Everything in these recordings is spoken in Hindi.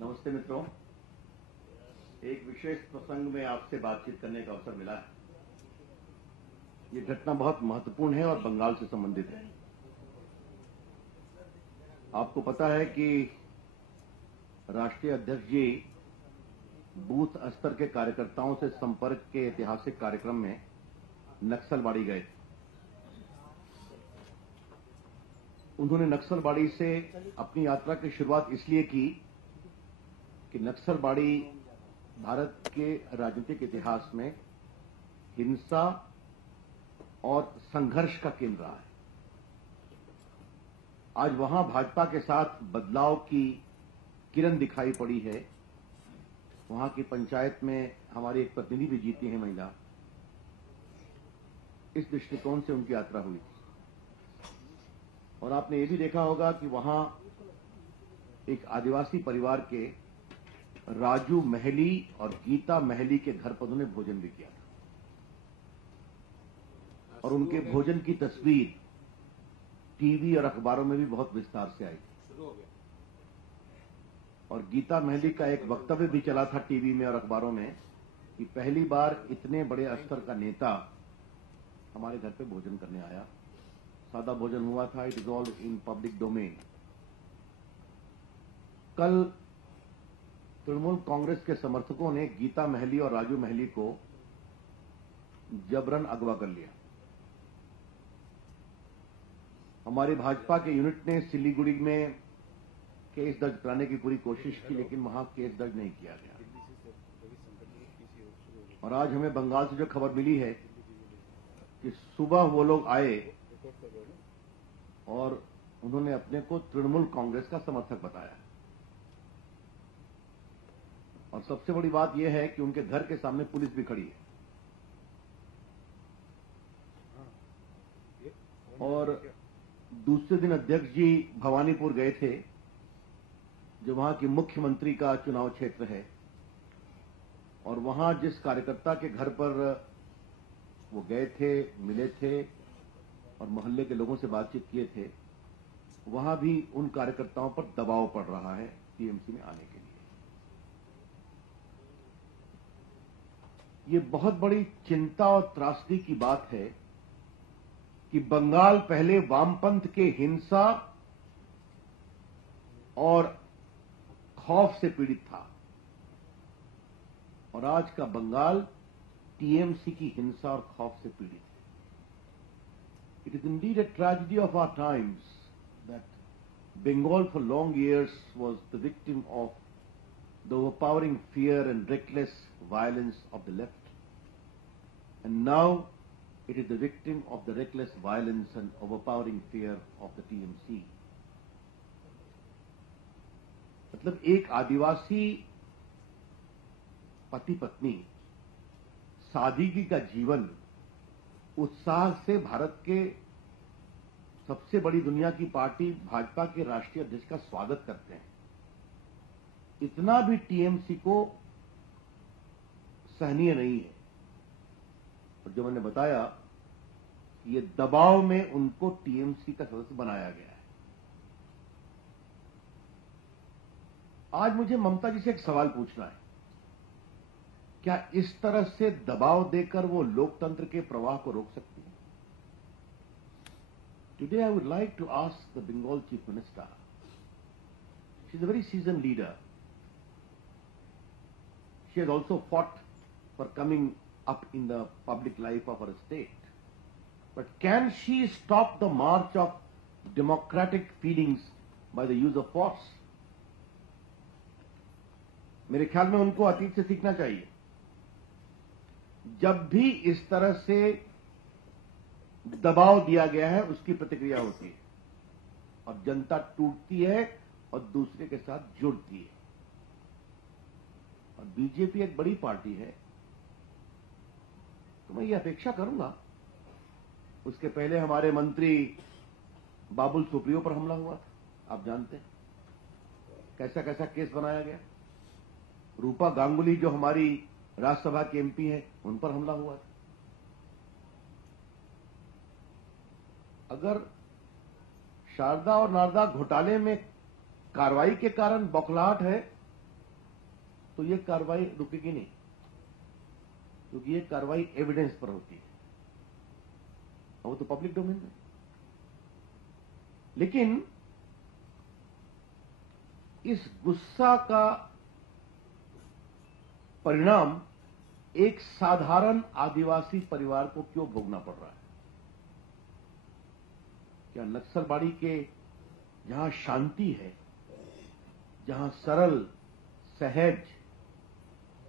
नमस्ते मित्रों, एक विशेष प्रसंग में आपसे बातचीत करने का अवसर मिला है। ये घटना बहुत महत्वपूर्ण है और बंगाल से संबंधित है। आपको पता है कि राष्ट्रीय अध्यक्ष जी बूथ स्तर के कार्यकर्ताओं से संपर्क के ऐतिहासिक कार्यक्रम में नक्सलबाड़ी गए थे। उन्होंने नक्सलबाड़ी से अपनी यात्रा की शुरुआत इसलिए की कि नक्सलबाड़ी भारत के राजनीतिक इतिहास में हिंसा और संघर्ष का केंद्र रहा है। आज वहां भाजपा के साथ बदलाव की किरण दिखाई पड़ी है। वहां की पंचायत में हमारी एक प्रतिनिधि भी जीती है महिला। इस दृष्टिकोण से उनकी यात्रा हुई थी। और आपने ये भी देखा होगा कि वहां एक आदिवासी परिवार के राजू महली और गीता महली के घर पर उन्होंने भोजन भी किया था और उनके भोजन की तस्वीर टीवी और अखबारों में भी बहुत विस्तार से आई थी। और गीता महली का एक वक्तव्य भी चला था टीवी में और अखबारों में कि पहली बार इतने बड़े स्तर का नेता हमारे घर पे भोजन करने आया। सादा भोजन हुआ था। It is all in public domain. कल तृणमूल कांग्रेस के समर्थकों ने गीता महली और राजू महली को जबरन अगवा कर लिया। हमारी भाजपा के यूनिट ने सिलीगुड़ी में केस दर्ज कराने की पूरी कोशिश की, लेकिन वहां केस दर्ज नहीं किया गया। और आज हमें बंगाल से जो खबर मिली है कि सुबह वो लोग आए और उन्होंने अपने को तृणमूल कांग्रेस का समर्थक बताया। और सबसे बड़ी बात यह है कि उनके घर के सामने पुलिस भी खड़ी है। और दूसरे दिन अध्यक्ष जी भवानीपुर गए थे, जो वहां की मुख्यमंत्री का चुनाव क्षेत्र है। और वहां जिस कार्यकर्ता के घर पर वो गए थे, मिले थे और मोहल्ले के लोगों से बातचीत किए थे, वहां भी उन कार्यकर्ताओं पर दबाव पड़ रहा है टीएमसी में आने के लिए। ये बहुत बड़ी चिंता और त्रासदी की बात है कि बंगाल पहले वामपंथ के हिंसा और खौफ से पीड़ित था और आज का बंगाल टीएमसी की हिंसा और खौफ से पीड़ित है। It is Indeed a tragedy of our times that Bengal for long years was the victim of the overpowering fear and reckless violence of the left. And now it is the victim of the reckless violence and overpowering fear of the TMC. मतलब एक आदिवासी पति पत्नी सादगी का जीवन उत्साह से भारत के सबसे बड़ी दुनिया की पार्टी भाजपा के राष्ट्रीय अध्यक्ष का स्वागत करते हैं। इतना भी टीएमसी को सहनीय नहीं है। और जो मैंने बताया कि ये दबाव में उनको टीएमसी का सदस्य बनाया गया है। आज मुझे ममता जी से एक सवाल पूछना है, क्या इस तरह से दबाव देकर वो लोकतंत्र के प्रवाह को रोक सकती है? Today I would like to ask the Bengal Chief Minister. She is a very seasoned leader. She has also fought for coming up in the public life of her state. But can she stop the march of democratic feelings by the use of force? मेरे ख्याल में उनको अतीत से सीखना चाहिए। जब भी इस तरह से दबाव दिया गया है, उसकी प्रतिक्रिया होती है और जनता टूटती है और दूसरे के साथ जुड़ती है। और बीजेपी एक बड़ी पार्टी है, तो मैं ये अपेक्षा करूंगा। उसके पहले हमारे मंत्री बाबुल सुप्रियो पर हमला हुआ था, आप जानते हैं कैसा कैसा केस बनाया गया। रूपा गांगुली जो हमारी राज्यसभा की एमपी है, उन पर हमला हुआ था। अगर शारदा और नारदा घोटाले में कार्रवाई के कारण बौखलाहट है, तो ये कार्रवाई रुकेगी नहीं, क्योंकि ये कार्रवाई एविडेंस पर होती है, वो तो पब्लिक डोमेन है। लेकिन इस गुस्सा का परिणाम एक साधारण आदिवासी परिवार को क्यों भोगना पड़ रहा है? क्या नक्सलबाड़ी के जहां शांति है, जहां सरल, सहज,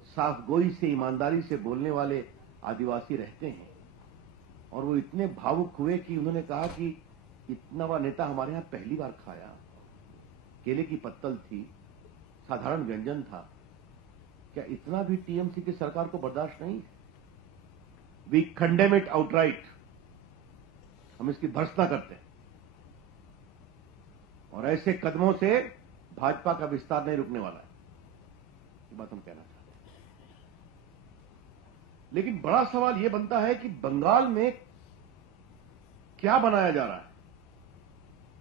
साफगोई से, ईमानदारी से बोलने वाले आदिवासी रहते हैं, और वो इतने भावुक हुए कि उन्होंने कहा कि इतना बड़ा नेता हमारे यहां पहली बार खाया, केले की पत्तल थी, साधारण व्यंजन था, क्या इतना भी टीएमसी की सरकार को बर्दाश्त नहीं? वी कंडेम इट आउटराइट, हम इसकी भर्त्सना करते हैं, और ऐसे कदमों से भाजपा का विस्तार नहीं रुकने वाला है, ये बात हम कहना चाहते हैं। लेकिन बड़ा सवाल यह बनता है कि बंगाल में क्या बनाया जा रहा है?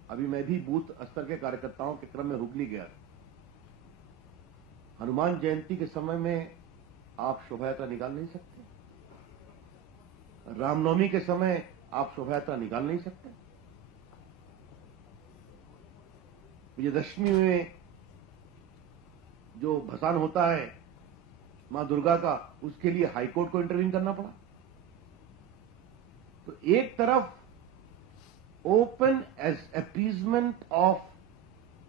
अभी मैं भी बूथ स्तर के कार्यकर्ताओं के क्रम में हुगली गया। हनुमान जयंती के समय में आप शोभा यात्रा निकाल नहीं सकते, रामनवमी के समय आप शोभा यात्रा निकाल नहीं सकते, विजयदशमी में जो भसान होता है मां दुर्गा का, उसके लिए हाईकोर्ट को इंटरवीन करना पड़ा। तो एक तरफ open as appeasement of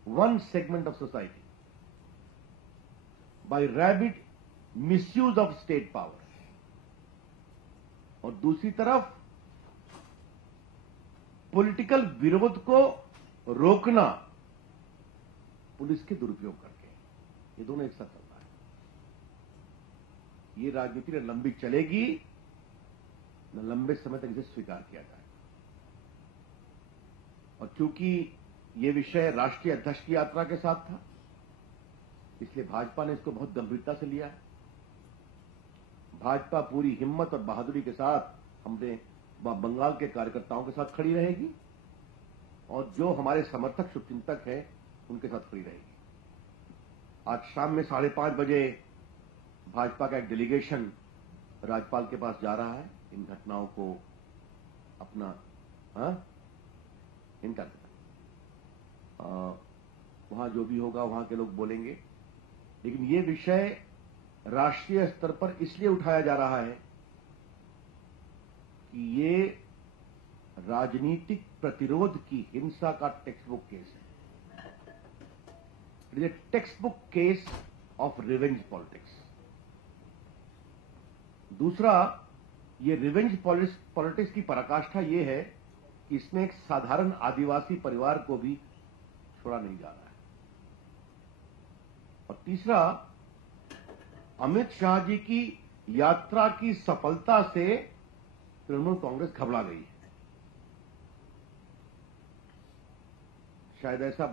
one segment of society by rabid misuse of state power, और दूसरी तरफ पॉलिटिकल विरोध को रोकना पुलिस के दुरुपयोग करके, ये दोनों एक साथ चल रहा है। ये राजनीति न लंबी चलेगी, न लंबे समय तक इसे स्वीकार किया जाएगा। और चूंकि ये विषय राष्ट्रीय अध्यक्ष की यात्रा के साथ था, इसलिए भाजपा ने इसको बहुत गंभीरता से लिया है। भाजपा पूरी हिम्मत और बहादुरी के साथ हमने बंगाल के कार्यकर्ताओं के साथ खड़ी रहेगी, और जो हमारे समर्थक, शुभचिंतक हैं, उनके साथ खड़ी रहेगी। आज शाम में 5:30 बजे भाजपा का एक डेलीगेशन राज्यपाल के पास जा रहा है, इन घटनाओं को अपना इनका वहां जो भी होगा वहां के लोग बोलेंगे। लेकिन ये विषय राष्ट्रीय स्तर पर इसलिए उठाया जा रहा है कि ये राजनीतिक प्रतिरोध की हिंसा का टेक्स्ट बुक केस है। It is a text book case of revenge politics. दूसरा, ये रिवेंज पॉलिटिक्स की पराकाष्ठा ये है कि इसमें एक साधारण आदिवासी परिवार को भी छोड़ा नहीं जा रहा है। और तीसरा, अमित शाह जी की यात्रा की सफलता से तृणमूल कांग्रेस घबरा गई है। शायद ऐसा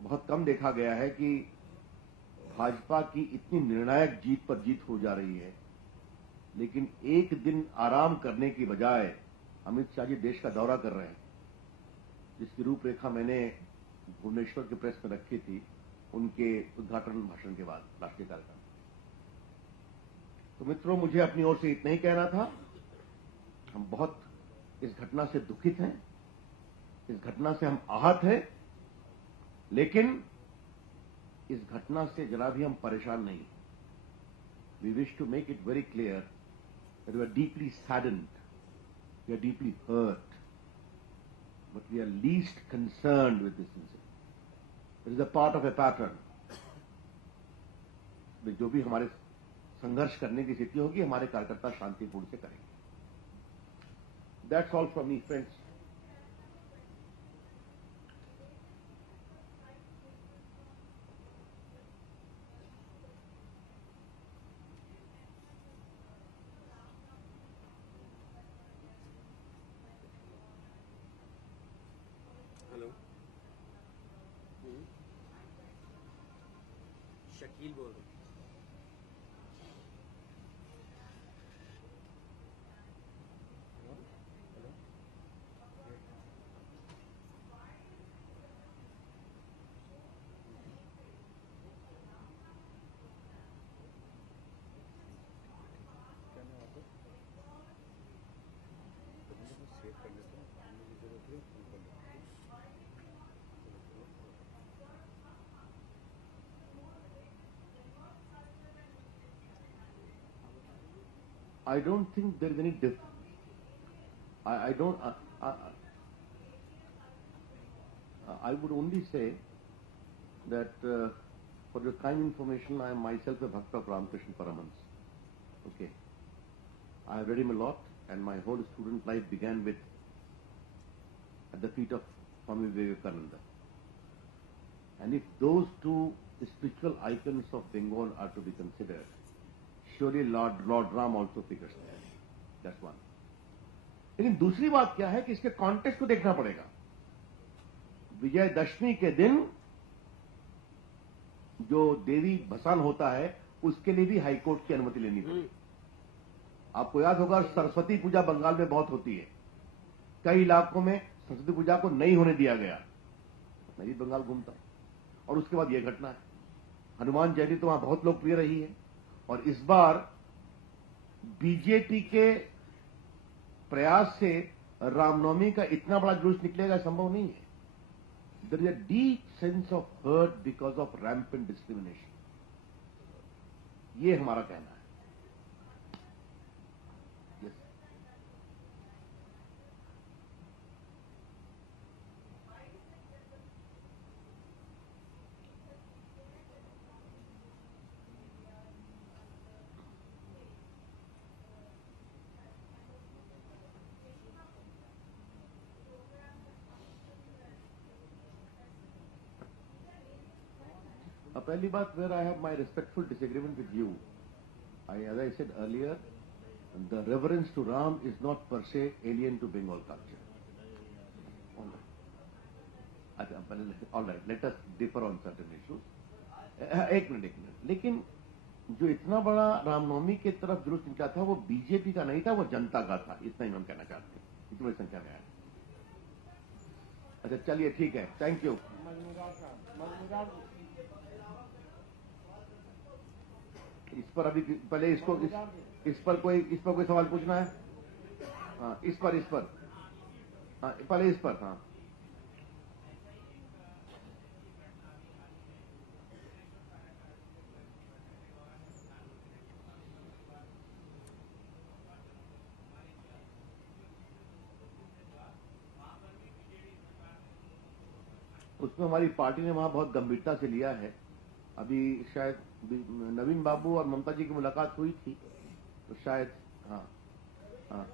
बहुत कम देखा गया है कि भाजपा की इतनी निर्णायक जीत पर जीत हो जा रही है, लेकिन एक दिन आराम करने की बजाय अमित शाह जी देश का दौरा कर रहे हैं, जिसकी रूपरेखा मैंने भुवनेश्वर के प्रेस में रखी थी उनके उद्घाटन भाषण के बाद राष्ट्रीय कार्यक्रम। तो मित्रों, मुझे अपनी ओर से इतना ही कहना था। हम बहुत इस घटना से दुखित हैं, इस घटना से हम आहत हैं, लेकिन इस घटना से जरा भी हम परेशान नहीं। We wish to make it very clear that we are deeply saddened, we are deeply hurt, but we are least concerned with this incident. It is a part of a pattern. जो भी हमारे संघर्ष करने की स्थिति होगी, हमारे कार्यकर्ता शांतिपूर्ण से करेंगे। That's all from me friends. Hello, Shakeel बोल रहा हूँ। I don't think there is any I don't. I would only say that for your kind information, I am myself a Bhakta of Ramakrishna Paramahansa. Okay. I have read him a lot, and my whole student life began with at the feet of Swami Vivekananda. And if those two spiritual icons of Bengal are to be considered, surely Lord Ram also figures there. That's one. लेकिन दूसरी बात क्या है कि इसके कॉन्टेक्स्ट को देखना पड़ेगा. विजयदशमी के दिन जो देवी भसान होता है उसके लिए भी हाईकोर्ट की अनुमति लेनी पड़ेगी. आपको याद होगा सरस्वती पूजा बंगाल में बहुत होती है. कई इलाकों में सरस्वती पूजा को नहीं होने दिया गया. मैं भी बंगाल घूमता हूं और उसके बाद यह घटना है. हनुमान जयंती तो वहां बहुत लोकप्रिय रही है और इस बार बीजेपी के प्रयास से रामनवमी का इतना बड़ा जुलूस निकलेगा संभव नहीं है. There is a deep sense of hurt because of rampant discrimination. ये हमारा कहना है. पहली बात, where I have my respectful disagreement with you. As I said earlier, the reverence to Ram is not per se alien to Bengal culture. All right, let us differ on certain issues. एक मिनट. लेकिन जो इतना बड़ा रामनवमी की तरफ जुलूस निकला था वो बीजेपी का नहीं था, वो जनता का था. इतना ही हम कहना चाहते हैं. इतनी बड़ी संख्या में आया. अच्छा चलिए ठीक है. Thank you. इस पर अभी पहले इस पर कोई सवाल पूछना है? हाँ, इस पर हाँ, पहले इस पर. हाँ, उसमें हमारी पार्टी ने वहां बहुत गंभीरता से लिया है. अभी शायद नवीन बाबू और ममता जी की मुलाकात हुई थी तो शायद. हाँ हाँ.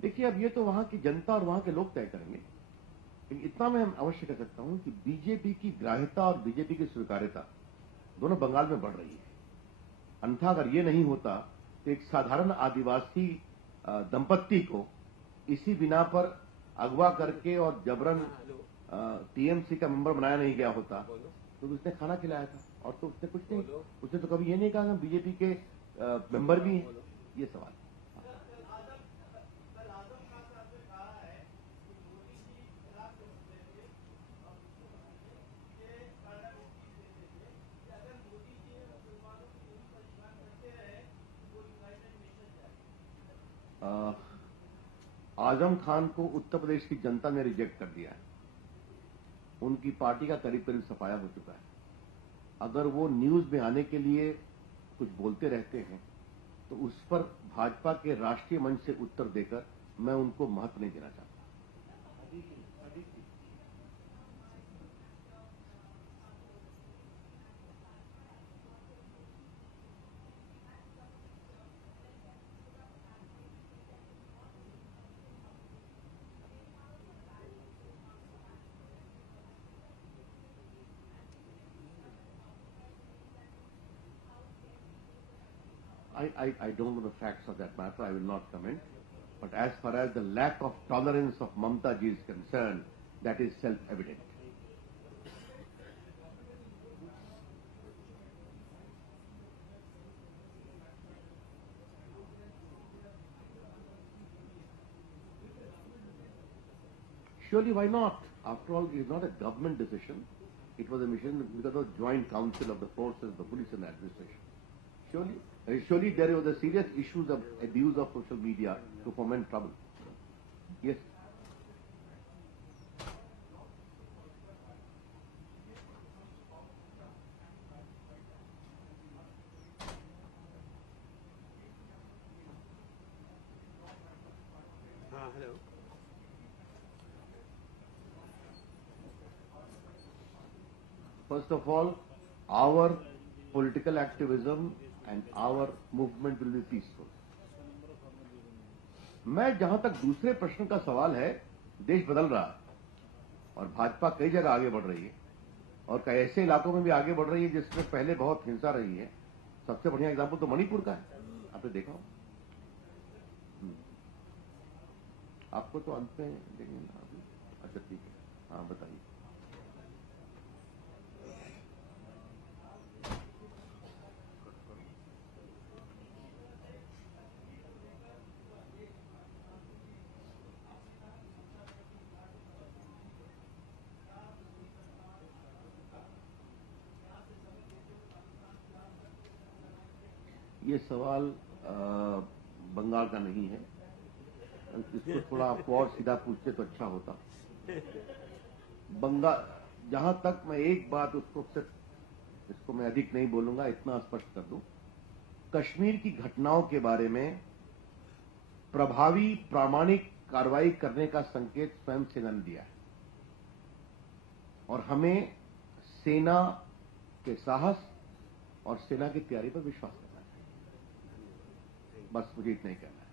देखिए, अब ये तो वहां की जनता और वहां के लोग तय करेंगे. इतना मैं अवश्य कह सकता हूं कि बीजेपी की ग्राह्यता और बीजेपी की स्वीकार्यता दोनों बंगाल में बढ़ रही है. अन्यथा अगर ये नहीं होता तो एक साधारण आदिवासी दंपत्ति को इसी बिना पर अगवा करके और जबरन टीएमसी का मेंबर बनाया नहीं गया होता तो उसने खाना खिलाया था. और तो उसने कुछ नहीं, उसने तो कभी ये नहीं कहा कि हम बीजेपी के मेंबर भी हैं. ये सवाल. आजम खान को उत्तर प्रदेश की जनता ने रिजेक्ट कर दिया है. उनकी पार्टी का करीब करीब सफाया हो चुका है. अगर वो न्यूज में आने के लिए कुछ बोलते रहते हैं तो उस पर भाजपा के राष्ट्रीय मंच से उत्तर देकर मैं उनको महत्व नहीं देना चाहता. I don't know the facts of that matter. I will not comment. But as far as the lack of tolerance of Mamta ji is concerned, that is self-evident. Surely, why not? After all, it is not a government decision. It was a mission because of joint council of the forces, the police and the administration. Surely there was a serious issues of abuse of social media to foment trouble. Yes. Hello. First of all, our political activism and our movement will be peaceful. मैं जहां तक दूसरे प्रश्न का सवाल है, देश बदल रहा है और भाजपा कई जगह आगे बढ़ रही है और कई ऐसे इलाकों में भी आगे बढ़ रही है जिसमें पहले बहुत हिंसा रही है. सबसे बढ़िया एग्जाम्पल तो मणिपुर का है, आपने देखा हो. आपको तो अंत में देंगे ना अभी. अच्छा ठीक है, हाँ बताइए. ये सवाल बंगाल का नहीं है. इसको थोड़ा आप और सीधा पूछते तो अच्छा होता. बंगाल, जहां तक मैं एक बात उसको सिर्फ इसको मैं अधिक नहीं बोलूंगा, इतना स्पष्ट कर दूं. कश्मीर की घटनाओं के बारे में प्रभावी प्रामाणिक कार्रवाई करने का संकेत स्वयं सेना ने दिया है और हमें सेना के साहस और सेना की तैयारी पर विश्वास करना है. बस मुझे इतना ही कहना है.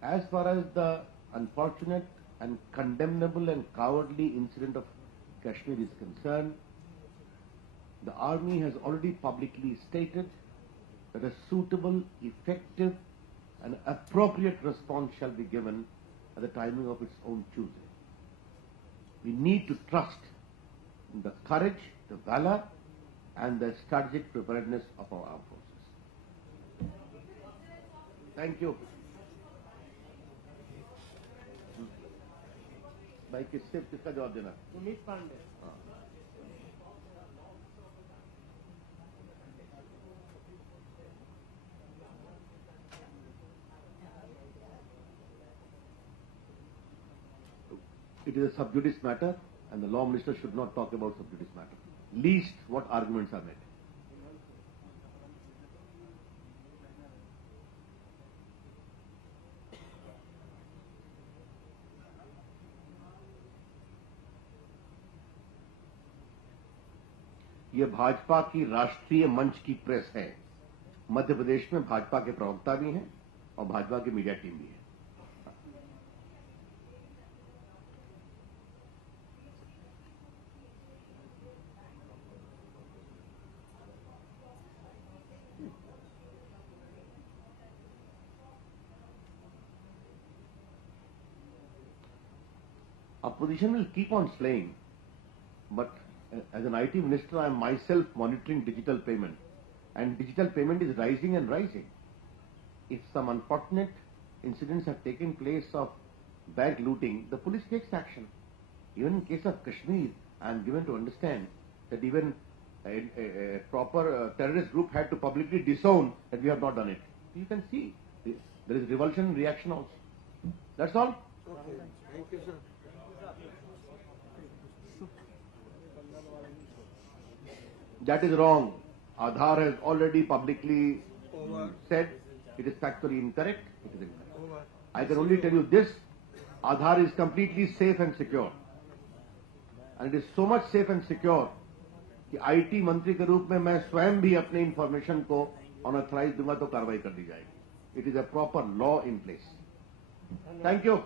As far as the unfortunate and condemnable and cowardly incident of Kashmir is concerned, the army has already publicly stated that a suitable, effective and appropriate response shall be given at the timing of its own choosing. We need to trust in the courage, the valor and the strategic preparedness of our armed forces. Thank you. भाई किसका जवाब देना? Sumit Pandey. It is a sub judice matter and the law minister should not talk about sub judice matter. Least what arguments are made. ये भाजपा की राष्ट्रीय मंच की प्रेस है. मध्य प्रदेश में भाजपा के प्रवक्ता भी हैं और भाजपा की मीडिया टीम भी है. Opposition will keep on slaying, but as an IT minister, I am myself monitoring digital payment, and digital payment is rising and rising. If some unfortunate incidents have taken place of bank looting, the police takes action. Even in case of Kashmir, I am given to understand that even a proper terrorist group had to publicly disown that we have not done it. You can see there is revulsion and reaction also. That's all. Okay. Thank you, sir. That is wrong. Aadhaar has already publicly Over. said it is factually incorrect. It is incorrect. Over. I can only tell you this: Aadhaar is completely safe and secure, and it is so much safe and secure कि IT मंत्री के रूप में मैं स्वयं भी अपने इंफॉर्मेशन को अनऑथराइज दूंगा तो कार्रवाई कर दी जाएगी. It is a proper law in place. Thank you.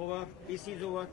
Over. PC is over.